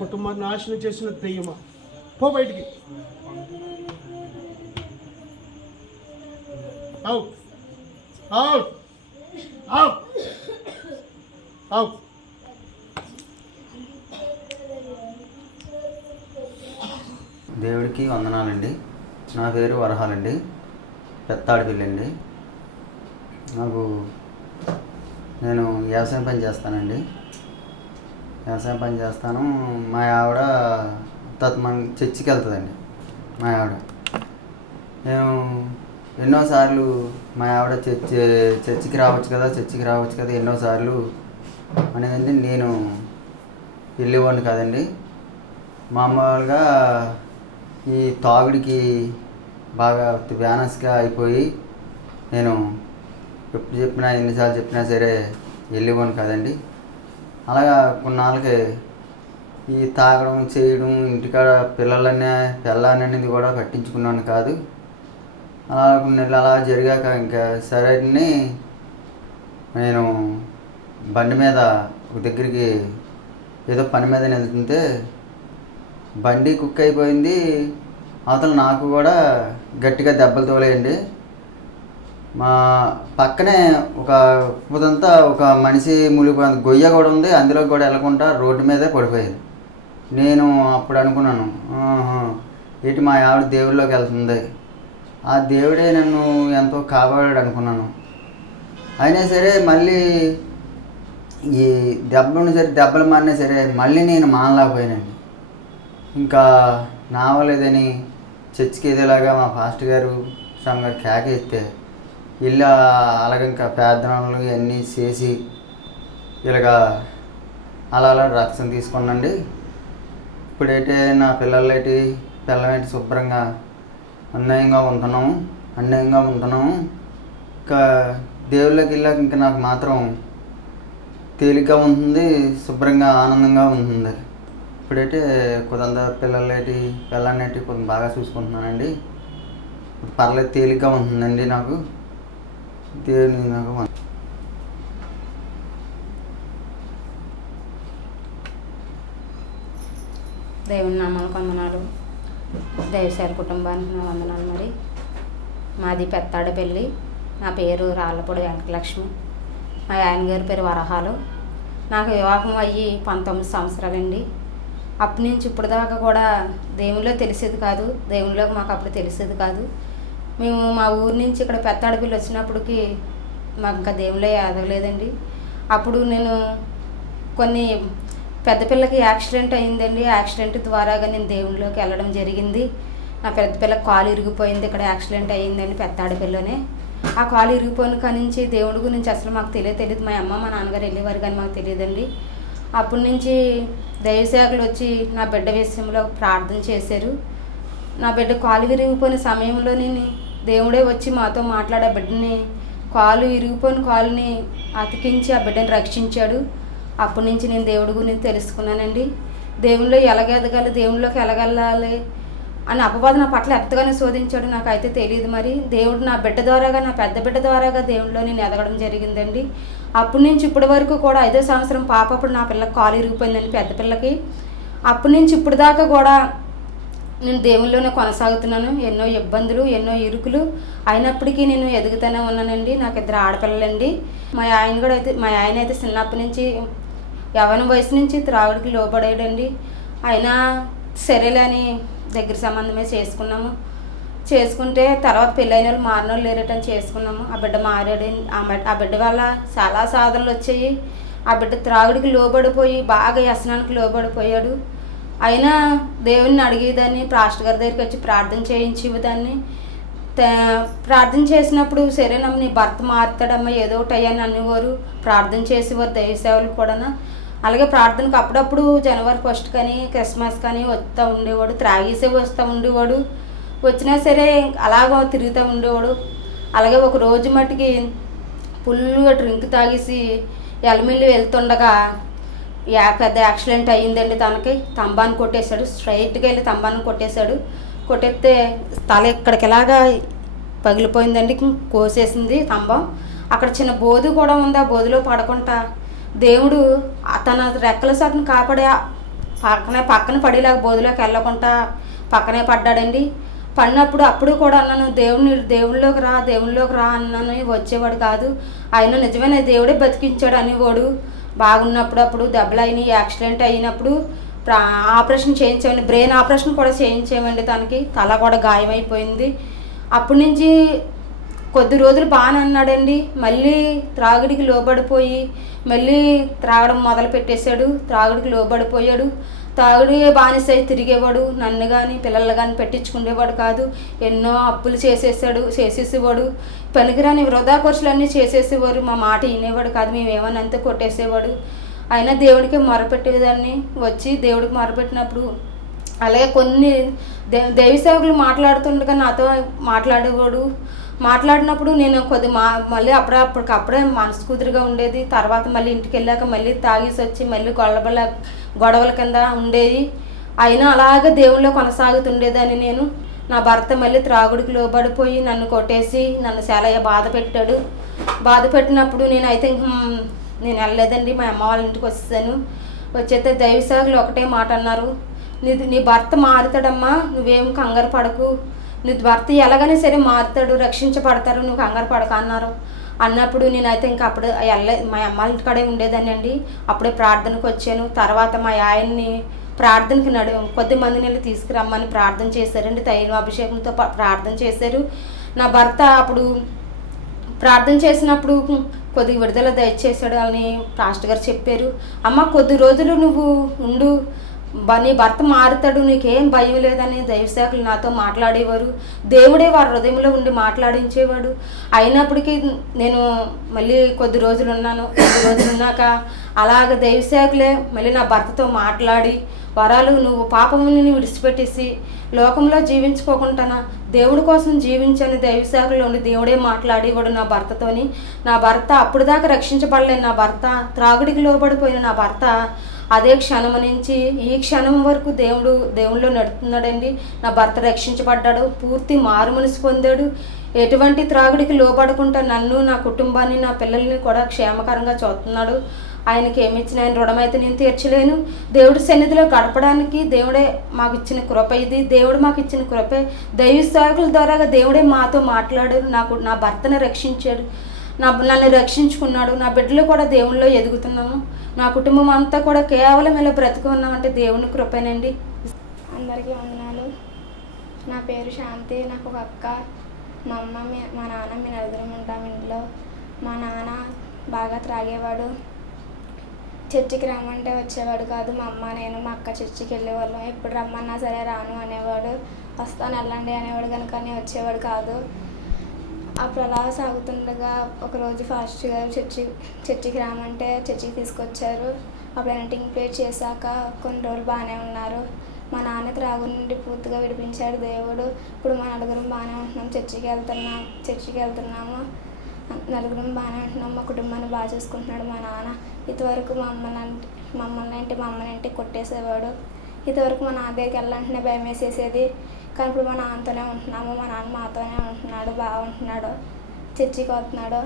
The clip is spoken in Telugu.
కుటుంబాన్ని నాశనం చేసిన దెయ్యమా, పో బయటికి. Out out out out. దేవుడికి వందనాలండి. నా పేరు వరహాలండి, పెత్తాడిపల్లి అండి. నేను వ్యవసాయం పని చేస్తానండి. వ్యవసాయం పని చేస్తాను. మా ఆవిడ మన చర్చికి వెళ్తుందండి. మా ఆవిడ మేము ఎన్నోసార్లు మా ఆవిడ చర్చికి రావచ్చు కదా ఎన్నోసార్లు అనేదండి. నేను వెళ్ళేవాడిని కాదండి. మామూలుగా ఈ తాగుడికి బాగా వ్యానస్గా అయిపోయి నేను ఎప్పుడు చెప్పినా ఎన్నిసార్లు చెప్పినా సరే వెళ్ళేవాడిని కాదండి. అలాగా కొన్నాళ్ళకి ఈ తాగడం చేయడం, ఇంటికాడ పిల్లలనేది కూడా పట్టించుకున్నాను కాదు. అలా కొన్ని నెలలు అలా జరిగాక ఇంకా సరే నేను బండి మీద ఒక దగ్గరికి ఏదో పని మీద వెళ్తుంటే బండి కుక్ అయిపోయింది. అవతల నాకు కూడా గట్టిగా దెబ్బలు తోలేయండి. మా పక్కనే ఒక పూతంతా ఒక మనిషి ములిపోయింది, గొయ్య కూడా ఉంది, అందులో కూడా వెళ్ళకుండా రోడ్డు మీదే పడిపోయింది. నేను అప్పుడు అనుకున్నాను, ఏంటి మా ఆవిడ దేవుళ్ళలోకి వెళ్తుంది, ఆ దేవుడే నన్ను ఎంతో కాపాడాడు అనుకున్నాను. అయినా సరే మళ్ళీ ఈ దెబ్బలు మారినా సరే మళ్ళీ నేను మానలేకపోయానండి. ఇంకా నావలేదని చర్చికి ఏదేలాగా మా పాస్టర్ గారు గారు కేక ఇస్తే ఇలా అలాగ ఇంకా ప్రార్థనలు ఇవన్నీ చేసి ఇలాగా అలా రక్షణ తీసుకున్నాండి. ఇప్పుడైతే నా పిల్లలేటి శుభ్రంగా అన్యాయంగా ఉంటున్నాము. ఇంకా దేవుళ్ళకి వెళ్ళాక ఇంకా నాకు మాత్రం తేలిగ్గా ఉంటుంది, శుభ్రంగా ఆనందంగా ఉంటుంది. ఇప్పుడైతే కొంత పిల్లలనేటి కొంచెం బాగా చూసుకుంటున్నానండి. పర్లేదు, తేలిగ్గా ఉంటుందండి నాకు. దేవుని నాకు దేవుని నామాలకు వందనాలు. దైవసేన కుటుంబానికి నా వందనాలు. మరి మాది పెత్తాడపల్లి. నా పేరు రాళ్ళపూడి వెంకటలక్ష్మి. మా ఆయన గారి పేరు వరహాలు. నాకు వివాహం అయ్యి 19 సంవత్సరాలండి. అప్పటి నుంచి ఇప్పుడు దాకా కూడా దేవునిలో తెలిసేది కాదు, దేవునిలోకి మాకు అప్పుడు తెలిసేది కాదు. మేము మా ఊరి నుంచి ఇక్కడ పెత్తాడపల్లి వచ్చినప్పటికి మాకు ఇంకా దేవునిలో ఎదగలేదండి. అప్పుడు నేను కొన్ని పెద్ద పిల్లకి యాక్సిడెంట్ అయిందండి. యాక్సిడెంట్ ద్వారాగా నేను దేవునిలోకి వెళ్ళడం జరిగింది. నా పెద్ద పిల్లకి కాలు ఇరిగిపోయింది. ఇక్కడ యాక్సిడెంట్ అయ్యిందండి పెత్తాడపల్లిలోనే. ఆ కాలు ఇరిగిపోయిన కాడి నుంచి దేవుడి గురించి అసలు మాకు తెలియదు. మా అమ్మ మా నాన్నగారు వెళ్ళేవారు కానీ మాకు తెలియదండి. అప్పటి నుంచి దైవసేవకులు వచ్చి నా బిడ్డ విషయంలో ప్రార్థన చేశారు. నా బిడ్డ కాలు విరిగిపోయిన సమయంలో దేవుడే వచ్చి మాతో మాట్లాడే బిడ్డని కాలు విరిగిపోయిన కాలుని అతికించి ఆ బిడ్డని రక్షించాడు. అప్పటి నుంచి నేను దేవుడి గురించి తెలుసుకున్నానండి. దేవునిలో ఎలాగెదగాలి, దేవునిలోకి ఎలాగెళ్ళాలి అని అపవాదం నా పట్ల ఎంతగానో శోధించాడు. నాకైతే తెలియదు. మరి దేవుడు నా బిడ్డ ద్వారాగా, నా పెద్ద బిడ్డ ద్వారాగా దేవునిలో నేను ఎదగడం జరిగిందండి. అప్పటి నుంచి ఇప్పటి వరకు కూడా 5వ సంవత్సరం పాప అప్పుడు నా పిల్లకి కాలు ఇరిగిపోయిందండి, పెద్ద పిల్లకి. అప్పటి నుంచి ఇప్పుడు దాకా కూడా నేను దేవునిలోనే కొనసాగుతున్నాను. ఎన్నో ఇబ్బందులు, ఎన్నో ఇరుకులు అయినప్పటికీ నేను ఎదుగుతూనే ఉన్నానండి. నాకు 2 ఆడపిల్లలండి. మా ఆయన అయితే చిన్నప్పటి నుంచి యవ్వన వయసు నుంచి త్రాగుడికి లోబడేయండి. అయినా సరేలేని దగ్గర సంబంధమే చేసుకుంటే తర్వాత పెళ్ళైన వాళ్ళు మారిన వాళ్ళు లేరటని చేసుకున్నాము. ఆ బిడ్డ మారాడు. ఆ బిడ్డ వల్ల చాలా సాధనలు వచ్చాయి. ఆ బిడ్డ త్రాగుడికి లోబడిపోయి బాగా వ్యసనానికి లోబడిపోయాడు. అయినా దేవుడిని అడిగేదాన్ని, పాస్టర్ గారి దగ్గరికి వచ్చి ప్రార్థన చేయించేదాన్ని. ప్రార్థన చేసినప్పుడు సరేనమ్మ నీ భర్త మారుతాడమ్మా ఏదో ఒకటి అయ్యాని అనేవారు. ప్రార్థన చేసేవారు దైవ సేవలు కూడా. అలాగే ప్రార్థనకు అప్పుడప్పుడు జనవరి 1 కానీ క్రిస్మస్ కానీ వస్తూ ఉండేవాడు. త్రాగేసే వస్తూ ఉండేవాడు. వచ్చినా సరే అలాగ తిరుగుతూ ఉండేవాడు. అలాగే ఒక రోజు మట్టుకి ఫుల్గా డ్రింక్ తాగేసి ఎలమిల్లి వెళ్తుండగా పెద్ద యాక్సిడెంట్ అయ్యిందండి. తనకి తంబాన్ని కొట్టేశాడు. స్ట్రైట్గా వెళ్ళి తంబాన్ని కొట్టేస్తే తల ఇక్కడికి ఇలాగా పగిలిపోయిందండి, కోసేసింది తంబం. అక్కడ చిన్న బోధి కూడా ఉంది. ఆ బోధిలో పడకుండా దేవుడు తన రెక్కల సాటును కాపాడే పక్కన పడేలాగా బోధిలోకి వెళ్ళకుండా పక్కనే పడ్డాడండి. పడినప్పుడు అప్పుడు కూడా అన్నాను, దేవుళ్ళలోకి రా అన్నాను. వచ్చేవాడు కాదు. ఆయన నిజమైన దేవుడే బతికించాడు అనేవాడు. బాగున్నప్పుడు దెబ్బలు అయినాయి, యాక్సిడెంట్ అయినప్పుడు ఆపరేషన్ చేయించామండి. బ్రెయిన్ ఆపరేషన్ కూడా చేయించామండి. తనకి తల కూడా గాయమైపోయింది. అప్పటి నుంచి కొద్ది రోజులు బాగానే అన్నాడండి. మళ్ళీ త్రాగుడికి లోబడిపోయి మళ్ళీ త్రాగడం మొదలు పెట్టేశాడు. త్రాగుడికి లోబడిపోయాడు. తాగుడు బానిసై తిరిగేవాడు. నన్ను కానీ పిల్లలు కానీ పెట్టించుకునేవాడు కాదు. ఎన్నో అప్పులు చేసేసేవాడు. పనికిరాని వృధా ఖర్చులన్నీ చేసేసేవారు. మా మాట వినేవాడు కాదు. మేమేమన్నా అంతే కొట్టేసేవాడు. అయినా దేవుడికి మొరపెట్టేదాన్ని. వచ్చి దేవుడికి మొరపెట్టినప్పుడు అలాగే కొన్ని దైవ సేవకులు మాట్లాడుతుండగా నాతో మాట్లాడేవాడు. మాట్లాడినప్పుడు నేను మళ్ళీ అప్పటికప్పుడే మనసు కుదురుగా ఉండేది. తర్వాత మళ్ళీ ఇంటికి వెళ్ళాక మళ్ళీ తాగేసి వచ్చి మళ్ళీ గొడవల కింద ఉండేది. అయినా అలాగే దేవుళ్ళో కొనసాగుతుండేదాన్ని నేను. నా భర్త మళ్ళీ త్రాగుడికి లోబడిపోయి నన్ను కొట్టేసి నన్ను చాలా బాధ పెట్టినప్పుడు నేనైతే నేను వెళ్ళలేదండి. మా అమ్మ వాళ్ళ ఇంటికి వచ్చేసాను. వచ్చేస్తే దైవ సేవకులు ఒకటే మాట అన్నారు, నీ భర్త మారుతాడమ్మా, నువ్వేం కంగారు పడకు, నీ భర్త ఎలాగైనా సరే మారుతాడు, రక్షించబడతారు, నువ్వు కంగారు పడక అన్నారు. అన్నప్పుడు నేనైతే ఇంకా అప్పుడు మా అమ్మ ఇంటికాడే ఉండేదాన్ని అండి. అప్పుడే ప్రార్థనకు వచ్చాను. తర్వాత మా ఆయన్ని ప్రార్థనకి కొద్ది మందిని వెళ్ళి తీసుకురమ్మని ప్రార్థన చేశారండి. తైల అభిషేకంతో ప్రార్థన చేశారు. నా భర్త అప్పుడు ప్రార్థన చేసినప్పుడు కొద్దిగా విడుదల దయచేశాడు అని పాస్టర్ గారు చెప్పారు. అమ్మ కొద్ది రోజులు నువ్వు ఉండు, నీ భర్త మారుతాడు, నీకేం భయం లేదని దైవసేవకులు నాతో మాట్లాడేవారు. దేవుడే వారి హృదయంలో ఉండి మాట్లాడించేవాడు. అయినప్పటికీ నేను మళ్ళీ కొద్ది రోజులు ఉన్నాక అలాగ దైవసేవకులే మళ్ళీ నా భర్తతో మాట్లాడి, వరాలు నువ్వు పాపముని విడిచిపెట్టేసి లోకంలో జీవించుకోకుండా దేవుడి కోసం జీవించని దైవసేవకులు ఉండి దేవుడే మాట్లాడేవాడు నా భర్తతోని. నా భర్త అప్పుడు దాకా రక్షించబడలేని నా భర్త, త్రాగుడికి లోబడిపోయిన నా భర్త అదే క్షణం నుంచి ఈ క్షణం వరకు దేవుళ్ళో నడుపుతున్నాడండి. నా భర్త రక్షించబడ్డాడు, పూర్తి మారు మనసు పొందాడు. ఎటువంటి త్రాగుడికి లోపడకుండా నన్ను, నా కుటుంబాన్ని, నా పిల్లల్ని కూడా క్షేమకరంగా చూస్తున్నాడు. ఆయనకి ఏమిచ్చిన ఆయన రుణమైతే నేను తీర్చలేను. దేవుడి సన్నిధిలో గడపడానికి దేవుడే మాకు ఇచ్చిన కృప ఇది. దేవుడు మాకు ఇచ్చిన కృపే. దైవ సేవకుల ద్వారా దేవుడే మాతో మాట్లాడాడు. నా భర్తను రక్షించాడు, నన్ను రక్షించుకున్నాడు. నా బిడ్డలు కూడా దేవుళ్ళలో ఎదుగుతున్నాము. నా కుటుంబం అంతా కూడా కేవలం ఇలా బ్రతికి ఉన్నామంటే దేవుని కృపేనండి. అందరికీ వందనాలు. నా పేరు శాంతి. నాకు ఒక అక్క, మా నాన్న మీ నలుగురం ఉంటాం ఇంట్లో. మా నాన్న బాగా త్రాగేవాడు. చర్చికి రమ్మంటే వచ్చేవాడు కాదు. మా అమ్మ నేను మా అక్క చర్చికి వెళ్ళేవాళ్ళం. ఎప్పుడు రమ్మన్నా సరే రాను అనేవాడు. వస్తాను వెళ్ళండి అనేవాడు కనుక వచ్చేవాడు కాదు. అప్పుడు అలా సాగుతుండగా ఒకరోజు ఫాస్ట్ గారు చర్చికి రామంటే చర్చికి తీసుకొచ్చారు. అప్పుడు ఎడిటింగ్ ప్లే చేశాక కొన్ని రోజులు బాగానే ఉన్నారు. మా నాన్న త్రాగు నుండి పూర్తిగా విడిపించాడు దేవుడు. ఇప్పుడు మా నలుగురం బాగానే ఉంటున్నాం. చర్చికి వెళ్తున్నాము. నలుగురం బాగానే ఉంటున్నాం. మా కుటుంబాన్ని బాగా చూసుకుంటున్నాడు మా నాన్న. ఇంతవరకు మా అమ్మనంటే కొట్టేసేవాడు. ఇంతవరకు మా నాన్న దగ్గరికి వెళ్ళాలంటేనే భయం వేసేసేది. కానీ ఇప్పుడు మా నాన్నతోనే ఉంటున్నాము. మా నాన్న మాతోనే ఉంటున్నాడు, బాగా ఉంటున్నాడు, చర్చికి వస్తున్నాడు.